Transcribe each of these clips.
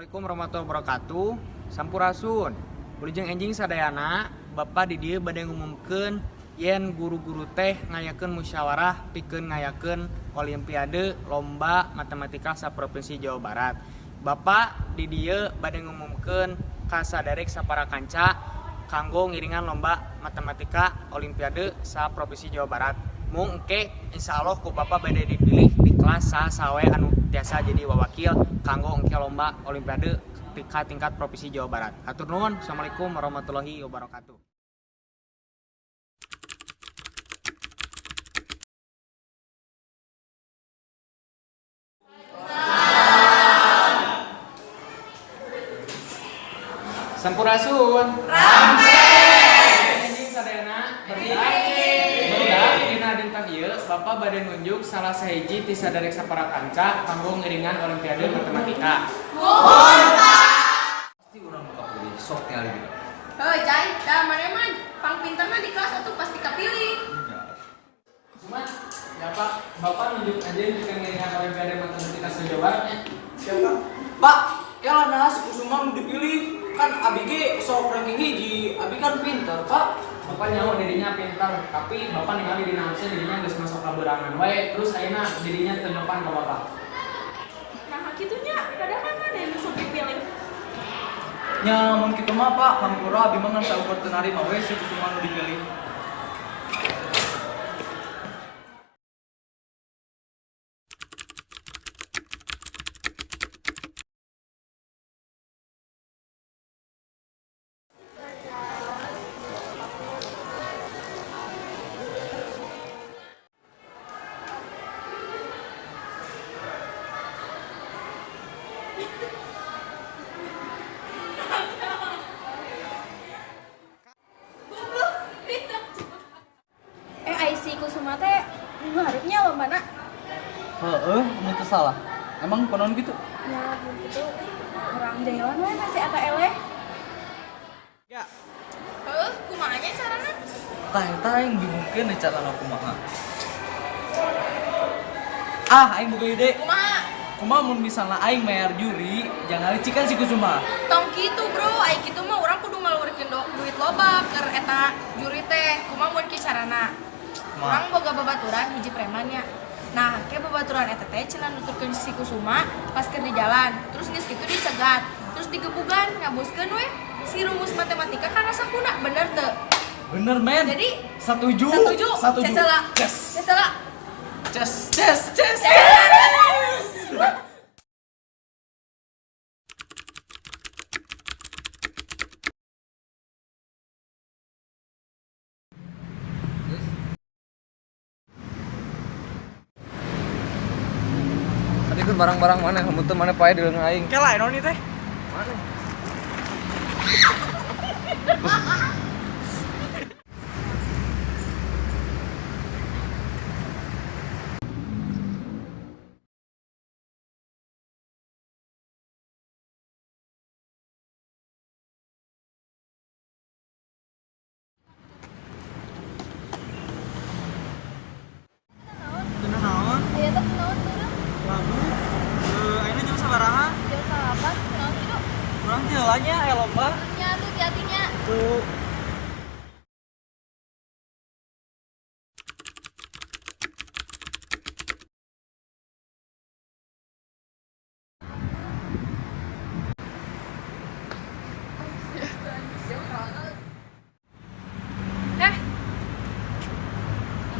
Assalamualaikum warahmatullahi wabarakatuh. Sampurasun. Wilujeng enjing sadayana, Bapak di dieu bade ngumumkeun yen guru-guru teh ngayakeun musyawarah pikeun ngayakeun olimpiade lomba matematika saprovinsi Jawa Barat. Bapak di dieu bade ngumumkeun ka saderek sapara kanca kanggo ngiringan lomba matematika olimpiade saprovinsi Jawa Barat. Mung engke insyaallah ku Bapak bade dipilih di kelas sawe anu tiasa jadi wawakil kanggo engke lomba olimpiade tingkat provinsi Jawa Barat. Hatur nuhun. Assalamualaikum warahmatullahi wabarakatuh. Sampurasun. Anjing sadayana barudak dina dinten ieu Bapak bade nunjuk salah sahiji ti saderek sapara kanca kanggo ngiringan olimpiade matematika. Pasti orang buka pilih sok tinggal gitu. Hei, Cai, dah mana man? Pang pintar mah di kelas atuh pasti kapilih. Cuma ya Pak, Bapak nunjuk aja jika ngiringan olimpiade matematika se-Jawa Baratnya. Siapa? Pak, ya nah si Kusuma mau dipilih kan abi ge sok ranking hiji, abi kan pintar, Pak. Bapak nyawa dirinya pintar, tapi Bapak ningali di nausnya dirinya geus masuk ka berangan wae, terus ayeuna dirinya teu nyopan ka Bapak. Nah, kitunya padahal kan ada yang sok dipilih. Nya mun kitu mah Pak, hampura abi mah ngan saukur teu narima we si Kusuma nu dipilih. IC Kusuma teh harusnya lo mana? Heeh, mun teu salah. Emang konon gitu? Ya, begitu. Orang jalan we masih ada eleh. Ya, Kumanya carana? Tah eta aing bingungkeun deh carana kumaha. Ah, aing boga ide. Kumaha? Kumaha mun misalna aing mayar juri, jangan licikan si Kusuma. Tong kitu, Bro. Ai kitu mah urang kudu malurikeun duit loba keur eta juri teh. Kumaha mun ki carana? Urang boga babaturan hiji premannya. Nah, ke babaturan eta teh cenah nuturkeun si Kusuma pas keur di jalan. Terus geus kitu dicegat, terus digebugan, ngabuskeun we si rumus matematika kana sakuna, bener teu? Bener men. Jadi Setuju. Setuju. Cesela. Yes. Cesela. Yes. Tadi kan barang-barang mana? Kamu tuh mana pae di leung aing? kela eno teh. Mana? Cenah naon? Aya teh naon dulu? Lagu. Ayeuna jam sabaraha? Jam salapan naon kitu? Urang teh heula nya aya lomba. Nya tuh hati-hatinya. Tuh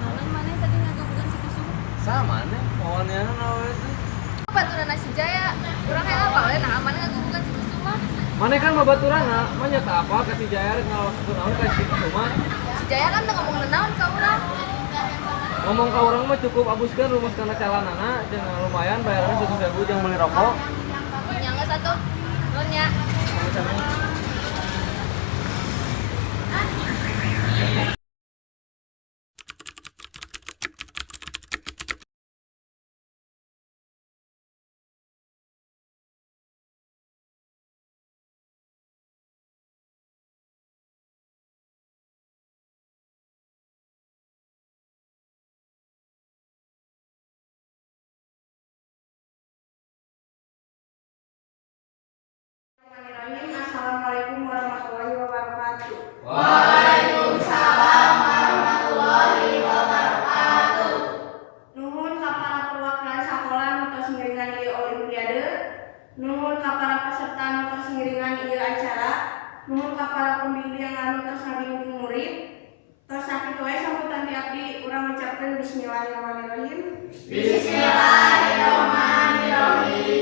Naon maneh tadi ngagabugan si Kusuma? Sama nih, awalnya naon itu. Baturan nasi Jaya. Urang kayak apa we nah maneh ngagabugan si Kusuma? mana kan babaturana, mah nyata apa kasih jaya ngalor naon ka si Kusuma. Si Jaya kan teu ngomong naon ka urang. Ngomong ka urang mah cukup abuskeun rumus kana calanana jeung lumayan bayaran 1.000 jeung beli rokok. Nya geus atuh. Nuhun nya. Sama-sama. para pembimbing yang anu tos ngabimbing murid. Tos sakitu wae sambutan ti abdi urang ngucapkeun bismillahirrahmanirrahim. Bismillahirrahmanirrahim.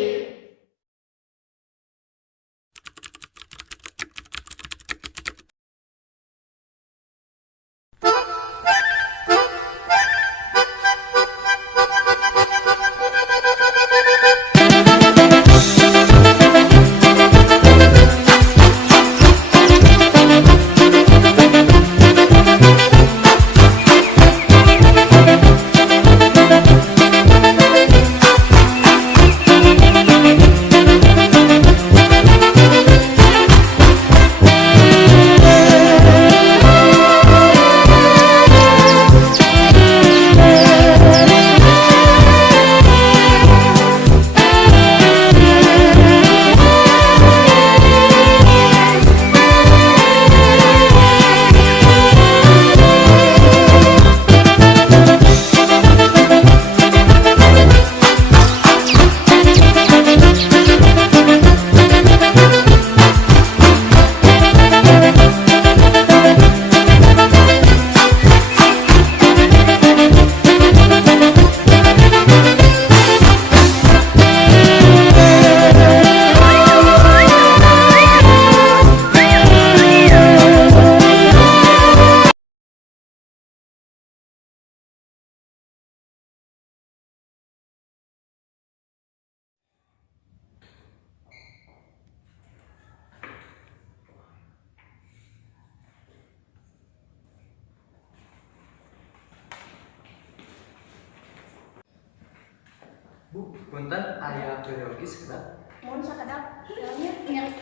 Bu, punten aya periodis kada? Mohon sakadap dalamnya ingat.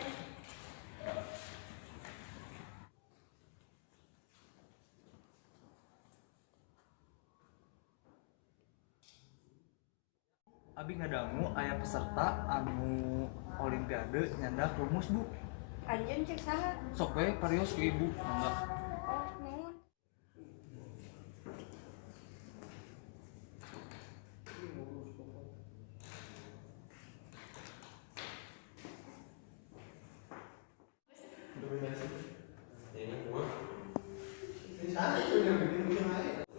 Abi ngadangu aya peserta anu olimpiade nyandak rumus, Bu. Anjeun cek saha? Sok we parios ku Ibu. Mangga. Oh, nuhun.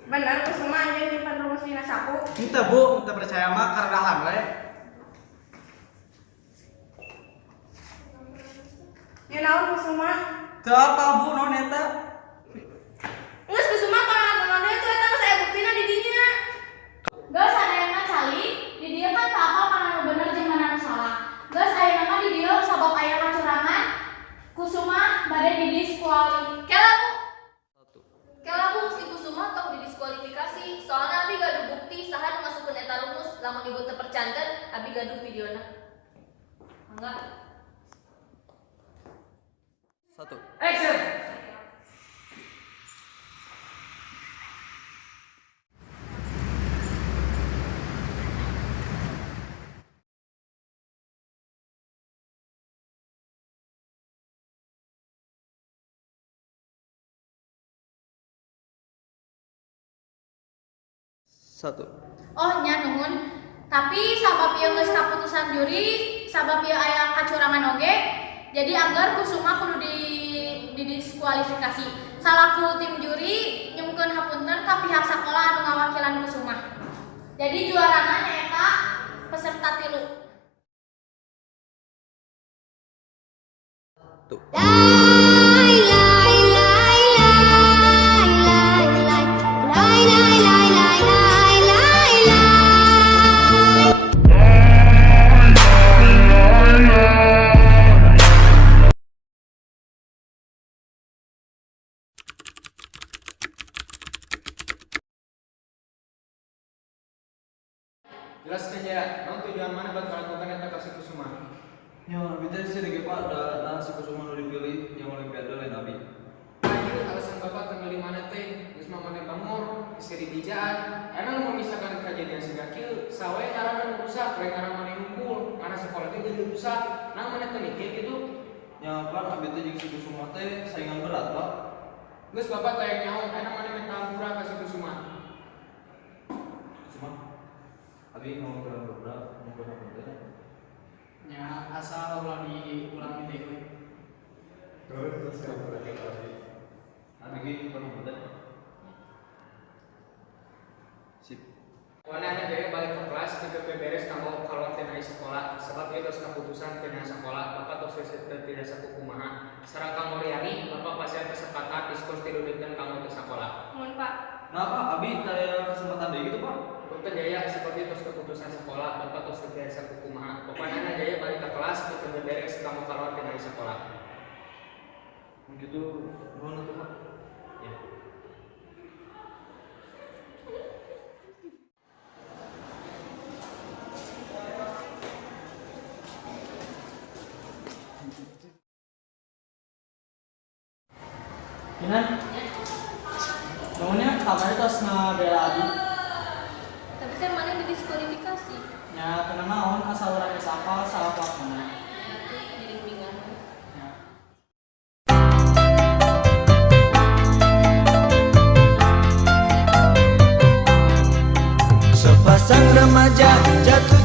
Benar kusuma anjeun nyimpan rumus dina saku. Kita Bu, kita percaya mah kardahan we. Nya naon kusuma? Teu apa Bu non eta? Nges kusuma kalau anak itu eta geus aya buktina di dinya. Geus sadayana cali, di dieu kan teu apal mana nu bener jeung mana nu salah. Geus ayeuna mah di dieu sabab aya kacurangan, kusuma bade didiskuali. Kela bu, si Kusuma tong didiskualifikasi. Soalnya abi gaduh bukti saha nu ngasupkeun eta rumus. Lamun ibu teu percankeun, abi gaduh videona. Enggak. Satu. Action. Satu. Oh nya nuhun, tapi sabab ieu geus kaputusan juri, sabab ieu aya kacurangan oge, jadi anggar kusuma kudu didiskualifikasi. Salaku tim juri nyungkeun hapunten ka pihak sakola anu ngawakilan kusuma. Jadi juarana nyaeta peserta 3. Tuh. Jelas saja, non tujuan mana buat melakukan eta kasih kusuma? Ya, abi teh sih ge Pak da si Kusuma nu dipilih yang olimpiade lain abi. Anjir alasan bapak tanggal di mana teh? Geus mah mana bangor, geus di dijaan. Enak mau misalkan kejadian segakil, sawe ngaranna rusak, we ngaranna mana ngumpul, mana sekolah teh jadi rusak. Nah mana teh mikir gitu. Ya kan abi teh jeung si Kusuma teh saingan berat, Pak. Geus bapak teh nyaho, enak mana minta ampura kasih kusuma. Kusuma. Abi ngomong berat, ngomong berat. Ya asal ulah diulangi deh. Wanana gaya balik ke kelas ketika beres kamu kalau tenai sekolah sebab itu keputusan tenai sekolah bapak tos tidak saku kumaha sareng kamu liani bapak pasien kesempatan diskurs tidur dan kamu ke sekolah. Mohon Pak. Kenapa Abi kayak kesempatan deh gitu Pak? Untuk jaya seperti itu keputusan sekolah bapak tos tidak saku kumaha pokoknya jaya balik ke kelas ketika beres kamu kalau tenai sekolah. Begitu, mana tuh Pak? Ya. Kinan, namanya kamarnya tos ngabela Abi. Tapi kan mana didiskualifikasi. Ya, kena naon asal orang sapa salah plat mana. Jadi bingung. Ya. Sepasang remaja jatuh